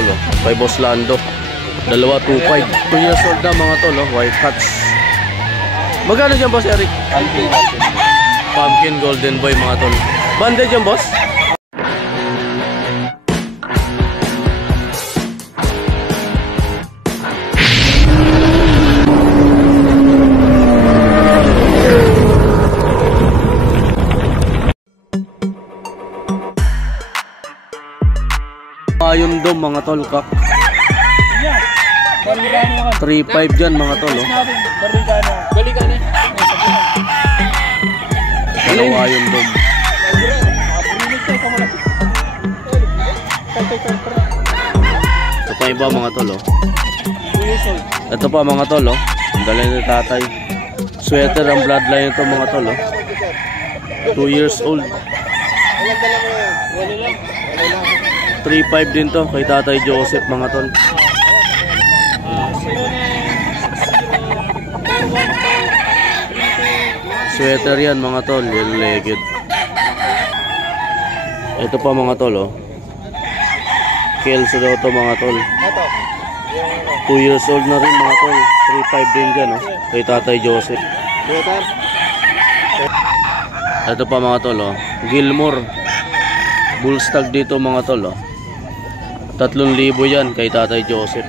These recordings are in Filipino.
tol, oh. Kay Boss Lando. Dalawa 2.5. 2 years old na mga tol, oh. White hats. Magkano dyan, Boss Eric? Pumpkin Golden Boy mga tol. Banded dyan, boss? Ayun dom mga tol, kak. 3.5 dyan mga tol, oh. Dalawa yung dom. Ito pa iba mga tol, oh. Ito pa mga tol, oh. Ang dala ni tatay. Sweater ang bloodline ito mga tol, oh. 2 years old. 3.5 din to kay Tatay Joseph mga tol. Sweater yan mga tol, yellow-legged. Ito pa mga tol, oh. Kelso daw to mga tol. 2 years old na rin mga tol. 3.5 din dyan, oh. Kay Tatay Joseph. Ito pa mga tol, oh. Gilmore Bullstag dito mga tol, oh. 3,000 yan kay Tatay Joseph.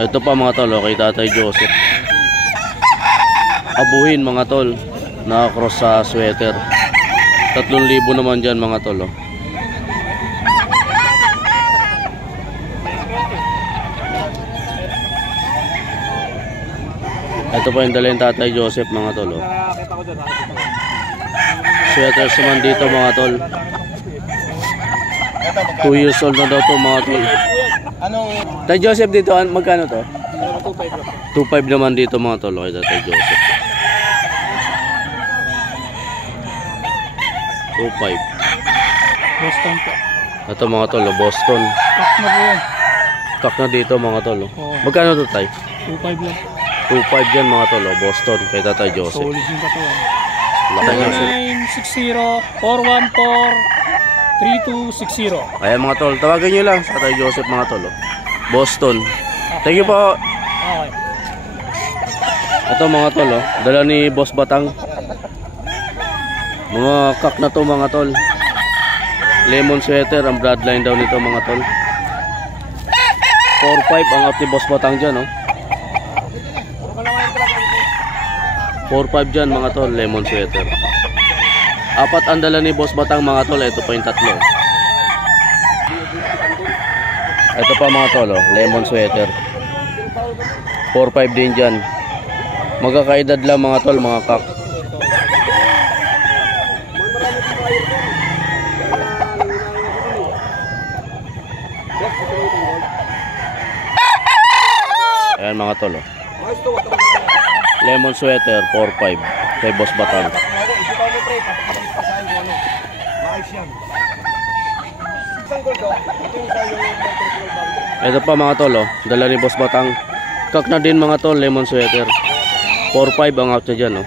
Ito pa mga tol, oh, kay Tatay Joseph. Abuhin mga tol, naka-cross sa sweater. 3,000 naman dyan mga tol, oh. Ito pa yung dalhin Tatay Joseph mga tol, oh. Sweaters naman dito mga tol. 2 years old na daw to mga tol. Tay Joseph dito, magkano to? 2.5 naman dito mga tol, okay, Tatay Joseph. 2.5. Boston po. Ito mga tol, oh, Boston. Kak na po yan. Kak na dito mga tol, oh. Magkano to, Tay? 2.5 lang. 2.5 yan mga tol, oh. Boston kay Tatay Joseph. Solid yung katawan. Laki nga sila. 960-414-3260. Ayan mga tol, tawagin nyo lang sa Tatay Joseph mga tol, oh. Boston. Thank you po. Okay. Ito mga tol, oh. Dala ni Boss Batang. Mga kak na to mga tol. Lemon sweater ang bloodline daw nito mga tol. 4.5 ang out ni Boss Batang dyan, oh. 4.5 dyan mga tol, lemon sweater. 4 ang dala ni Boss Batang mga tol. Ito pa yung 3. Ito pa mga tol, oh, lemon sweater. 4.5 din dyan. Magkakaedad lang mga tol, mga kak. Ayan mga tol, oh. Lemon sweater 4.5 kay Boss Batang. Ito pa mga tol, oh. Dala ni Boss Batang. Kak na din mga tol, lemon sweater. 4.5 ang out niya dyan, oh.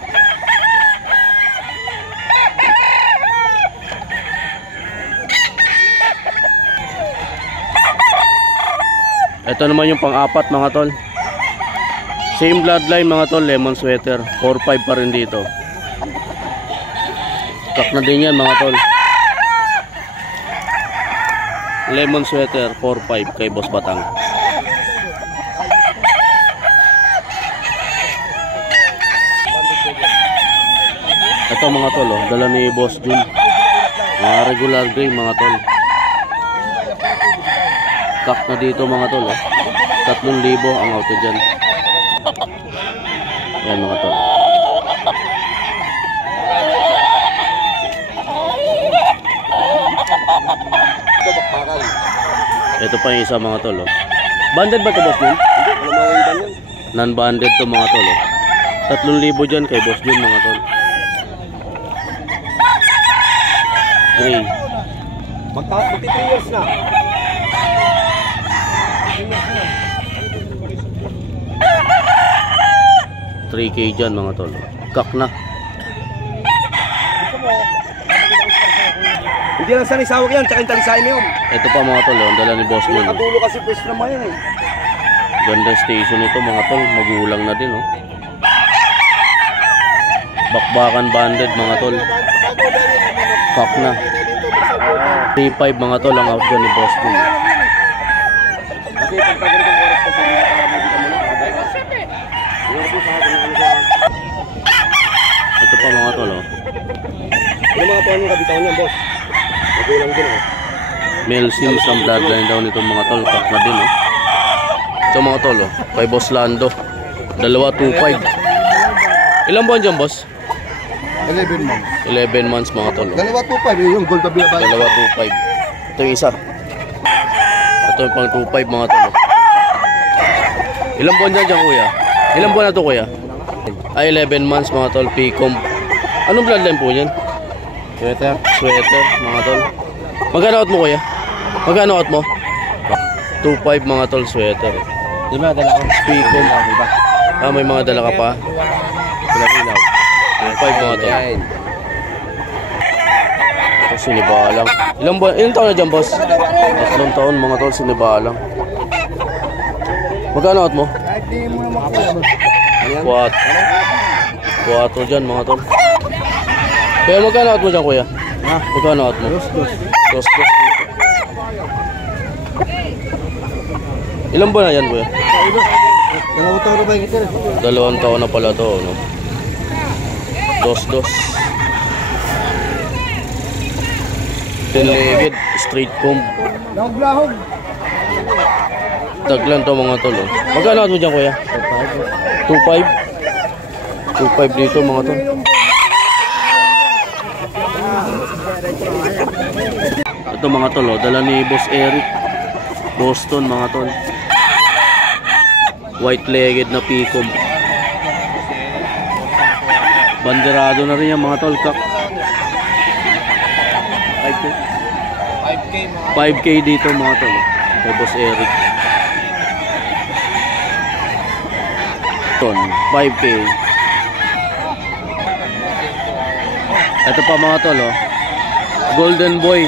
Ito naman yung pang-apat mga tol. Same bloodline mga tol, lemon sweater. 4.5 pa rin dito. Kak na din yan mga tol. Lemon sweater 4.5 kay Boss Batang. Ito mga tol, oh, dala ni Boss Jun. Mga regular gray mga tol. Kak na dito mga tol, oh. 3,000 ang auto dyan. Ayan mga tol. Ito pa yung isa mga tol, oh. Banded ba ito Boss Jun? Non-banded to mga tol, oh. 3,000 dyan kay Boss Jun mga tol. Gray. Magti 3 years na. 3K dyan mga tol. Kak na. Hindi lang sanay sawak yan, tsaka yung talisay mo yun. Ito pa mga tol, ang dala ni Boss Moon. Nakadulo kasi pwes naman yan eh. Ganda station ito mga tol, magulang na din oh. Bakbakan banded mga tol. Kak na. 3.5 mga tol ang out dyan ni Boss Moon. Kasi pagkaganitong oras kasi Ito pa mga tol oh. yung mga tuwan yung kabitawan niyan, boss. Magulang din oh. Male seals ang bloodline daw nitong mga tol, kak na din oh. Ito mga tol oh, kay Boss Lando. 2.5. Ilang buwan dyan boss? 11 months. 11 months mga tol oh. 2.5 yung gold na binabay. 2.5. Ito yung isa. Ito yung pang 2.5 mga tol oh. Ilang buwan dyan kuya? Ilang buwan na to kuya? Ay 11 months mga tol, Picom. Anong bloodline po yan? Sweater. Sweater mga tol. Magkano out mo kuya? Magkano out mo? 2.5 mga tol, sweater. Di ba, dala ko? Picom. Ah, may mga dala ka pa. Pilaw. 2.5 mga tol. Ito sinibalang. Ilang taon na dyan boss? 3 taon mga tol, sinibalang. Magkano out mo? Kahit di mo na makuha. 4 dyan mga tol. Kaya magkano out mo dyan kuya? Ha? Magkano out mo? Dos. Ilang buwan na yan kuya? 2 taon na ba yung ito? 2 taon na pala to no? Dos. Ten-legged, straight comb. Lahog. Taglan to mga tol oh. Magkano out mo dyan kuya? 2.5. 2.5 dito mga tol. Ito mga tol oh, dala ni Boss Eric. Boston mga tol. White-legged na Picom. Banderado na rin yan mga tol, kak. 5K dito mga tol oh. Kay Boss Eric. 5K. Ito pa mga tol oh. Golden Boy.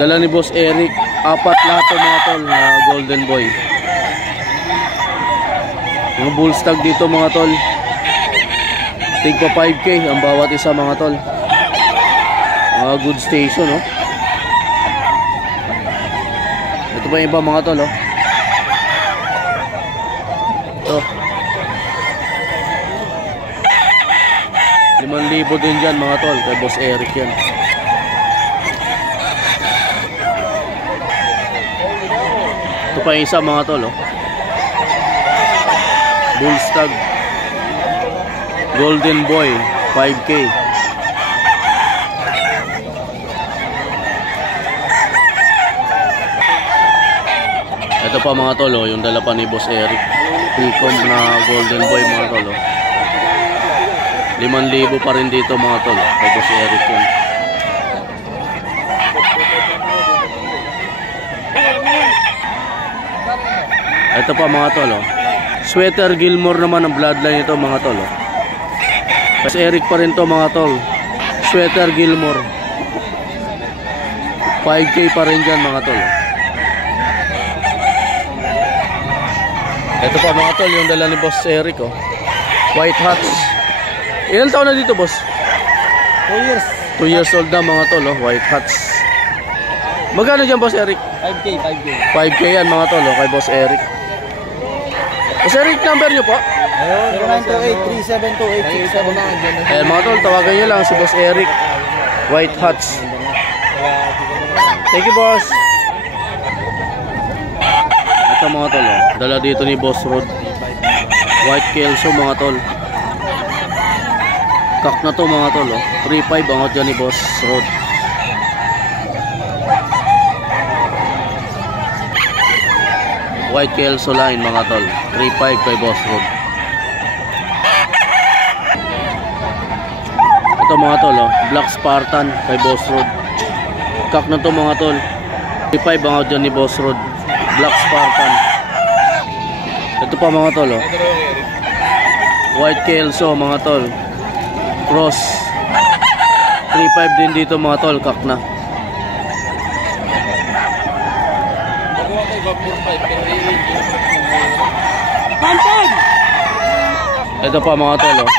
Dala ni Boss Eric. 4 lahat to mga tol na Golden Boy. Yung bull stag dito mga tol. Tigpa 5K ang bawat isa mga tol. Mga good station oh. Ito pa yung iba mga tol oh. Ito 5,000 din dyan mga tol, kay Boss Eric yan. Ito pa yung isa mga tol oh. Bull stag Golden Boy 5K. Ito pa mga tol oh, yung dala pa ni Boss Eric. Picom na Golden Boy mga tol oh. 5,000 pa rin dito mga tol kay Boss Eric yan. Ito pa mga tol oh. Sweater Gilmore naman ang bloodline ito mga tol oh. Boss Eric pa rin to mga tol. Sweater Gilmore 5K pa rin dyan mga tol oh. Ito pa mga tol yung dala ni Boss Eric oh. White hats. Ilan taon na dito boss? 2 years. 2 years old na mga tol oh. White hats. Magkano dyan Boss Eric? 5K yan mga tol oh, kay Boss Eric. Boss Eric, number nyo po? 0928-3728-679. Ayan mga tol, tawagan nyo lang si Boss Eric. White hats. Thank you boss. Ito mga tol oh. Dala dito ni Boss Rod. White Kelso mga tol. Kak na to mga tol oh. 3.5 ang out dyan ni Boss Rod. White Kelso line mga tol. 3.5 kay Boss Rod. Ito mga tol oh. Black Spartan kay Boss Rod. Kak na to mga tol. 3.5 ang out dyan ni Boss Rod. Black Spartan. Ito pa mga tol oh. White Kelso mga tol. Cross 3.5 din dito mga tol, kak na. Ito pa mga tol, oh.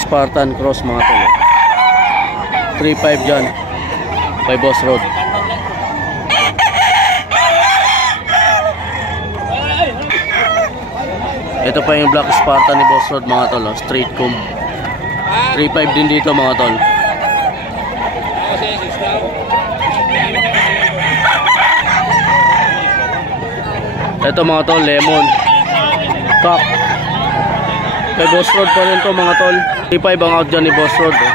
Spartan Cross mga tol, oh. 3.5 dyan by Boss Rod. Ito pa yung Black Spartan ni Boss Rod mga tol, oh. Straight comb. 3.5 din dito mga tol. Ito mga tol, lemon cock. Kay Boss Rod pa rin to mga tol. 3.5 ang out dyan ni Boss Rod, oh.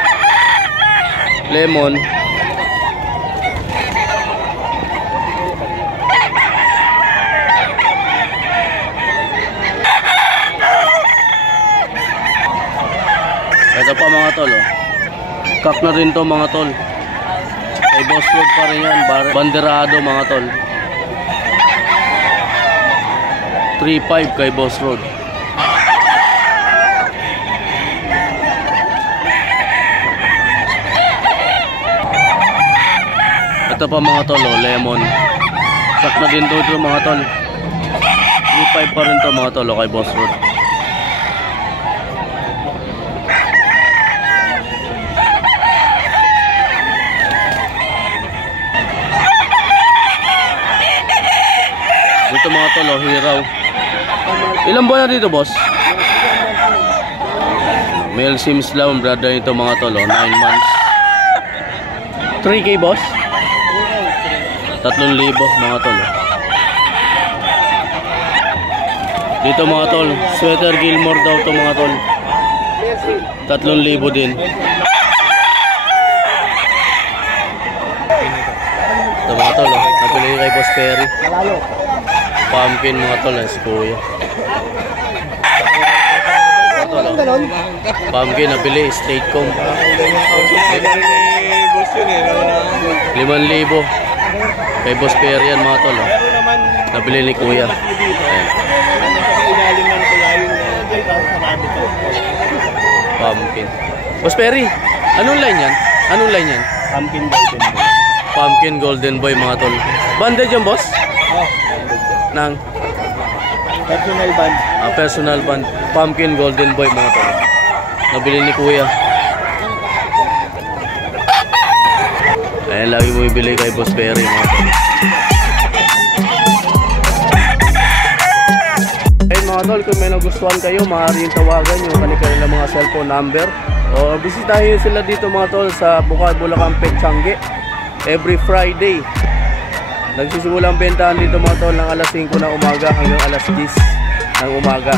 Lemon. Ito pa mga tol, oh. Cock na rin to mga tol. Kay Boss Rod pa rin yan. Banderado mga tol. 3.5 kay Boss Rod. Ito pa mga tol, oh, lemon. Cock na din to mga tol. 3.5 pa rin to mga tol, oh, kay Boss Rod. Dito mga tol, oh, hiraw. Ilang buwan na dito, boss? Male Sims lang, brother nito mga tol, oh, 9 months. 3K, boss? 3,000 mga tol, oh. Dito mga tol, Sweater Gilmore daw to mga tol. 3,000 din. Ito mga tol, oh, napili kay Boss Perry. Pumpkin mga tol, si kuya. Pumpkin nabili, straight comb. 5,000 kay Boss Perry yan mga tol, oh. Nabili ni kuya. Ayan. Pumpkin. Boss Perry, anong line yan? Anong line yan? Pumpkin Golden Boy. Pumpkin Golden Boy mga tol. Banded yan, boss? Nang Personal band. personal band. Pumpkin Golden Boy mga tol. Nabili ni kuya. Ayan, lagi mo ibili kay Boss Perry mga tol. Ayun mga tol, kung may nagustuhan kayo, maaari yung tawagan yung kanilang mga cellphone number. O bisitahin sila dito mga tol sa Bulacan Petchangi every Friday. Nagsisimula ang bentahan dito mga tol ng alas 5 ng umaga hanggang alas 10 ng umaga.